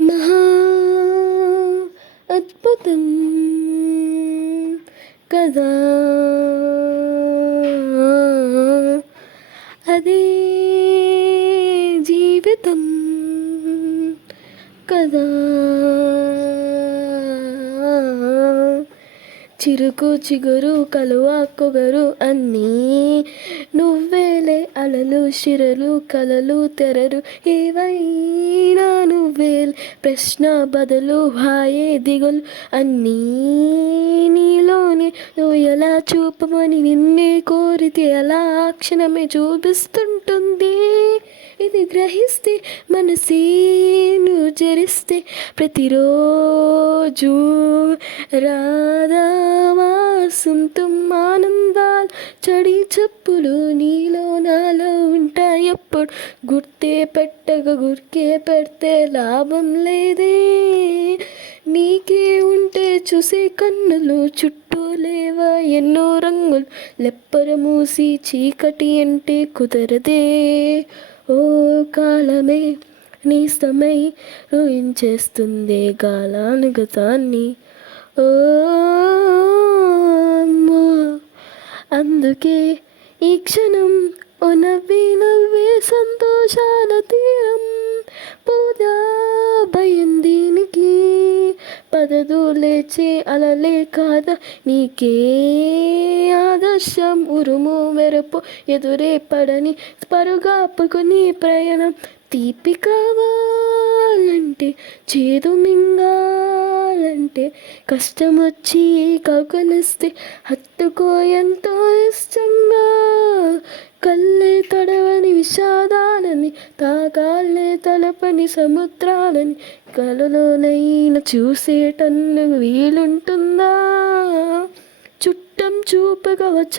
మహా అద్భుతం కదా అదే జీవితం కదా. చిరుకు చిగురు కలువ కొగరు అన్నీ నువ్వేలే, అలలు శిరలు కలలు తెరరు ఏవైనా నువ్వేలే, ప్రశ్న బదులు హాయే దిగులు అన్నీ నీలోనే. నువ్వు ఎలా చూపమని నిన్నే కోరితే అలా ఆ క్షణమే చూపిస్తుంటుంది. ఇది గ్రహిస్తే మనసే నువ్వు చరిస్తే ప్రతిరోజు రాధా వాసంతం ఆనందాలు చడి చప్పులు నీలో నాలో ఉంటాయి ఎప్పుడు. గుర్తే పెట్టగా గుర్కే పెడితే లాభం లేదే, నీకే ఉంటే చూసే కన్నులు చుట్టూ లేవా ఎన్నో రంగులు. లెప్పర మూసి చీకటి అంటే కుదరదే, ఓ కాలమే నీస్తమై ఊహించేస్తుంది గాలానుగతాన్ని. ఓ అమ్మో, అందుకే ఈ క్షణం ఓ నవ్వి నవ్వే సంతోషాల తీరం. పోదా భయం దీనికి, పదదు లేచే అలలే కాదా నీకే ఆదర్శం. ఉరుము మెరుపు ఎదురే పడని పరుగాపుకుని ప్రయాణం. తీపి కావాలంటే చేదు మింగాలంటే కష్టమొచ్చి కౌకలిస్తే హత్తుకో ఎంతో ఇష్టంగా. కళ్ళే తడవని విషాదాలని తాగాలే తలపని సముద్రాలని కలలోనైనా చూసేటన్నుకు వీలుంటుందా. చుట్టం చూపుగా వచ్చ